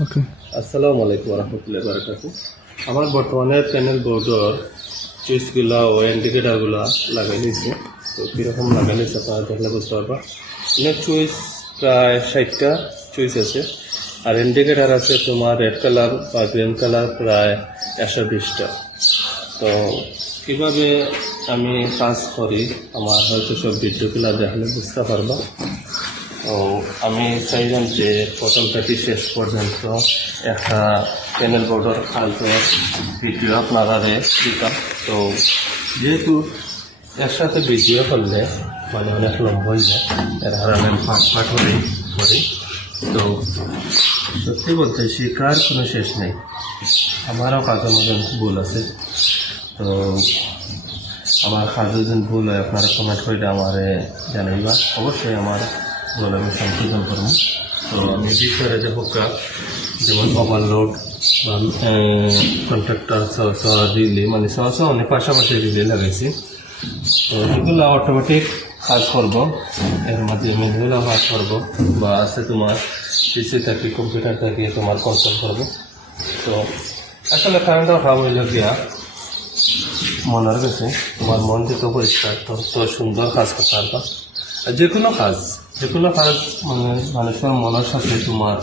ওকে। আসসালামু আলাইকুম রহমতুল্লাহ বারাকাতু। আমার বর্তমানে প্যানেল বোর্ডর চুইসগুলা ও ইন্ডিকেটারগুলা লাগাই নিয়েছে। তো কীরকম লাগাই নিয়েছে আপনারা দেখলে বুঝতে পারবা। এখানে চুইস প্রায় 60টা চুইস আছে, আর ইন্ডিকেটার আছে তোমার রেড কালার বা গ্রিন কালার প্রায় 120টা। তো কীভাবে আমি কাজ করি আমার হয়তো সব ভিডিওগুলো দেখলে বুঝতে পারবা। তো আমি চাইলাম যে প্রথম থেকে শেষ পর্যন্ত একটা প্যানেল বোর্ডের কাজের ভিডিও আপনারা দিতাম। তো যেহেতু একসাথে ভিডিও করলে মানে অনেক লম্বা হয়ে যায়, এর হারালে পাট হলেই করি। তো সত্যি বলতে শেখার কোনো শেষ নেই, আমারও কাজের মধ্যে ভুল আছে। তো আমার কাজে যদি ভুল হয় আপনারা কমেন্ট করে আমার জানাইবা, অবশ্যই আমার ভুল আমি সংশোধন করবো। তো আমি ভিতরে যে হোকা যেমন ওভারলোড বা কন্ট্রাক্টর রিলে মানে অনেক পাশাপাশি রিলে লাগাইছি। তো এগুলো অটোমেটিক কাজ করবো, এর মধ্যে ম্যানুয়ালও কাজ করবো বা আছে তোমার পিসি থাকি কম্পিউটার থাকি তোমার কন্ট্রোল করবো। তো আসলে কারেন্টটা ভাব হইল গিয়া মনের কাছে তোমার মন যেত পরিষ্কার তো সুন্দর কাজ করতে পারবা। আর যে কোনো কাজ মানে মানুষের মনের সাথে তোমার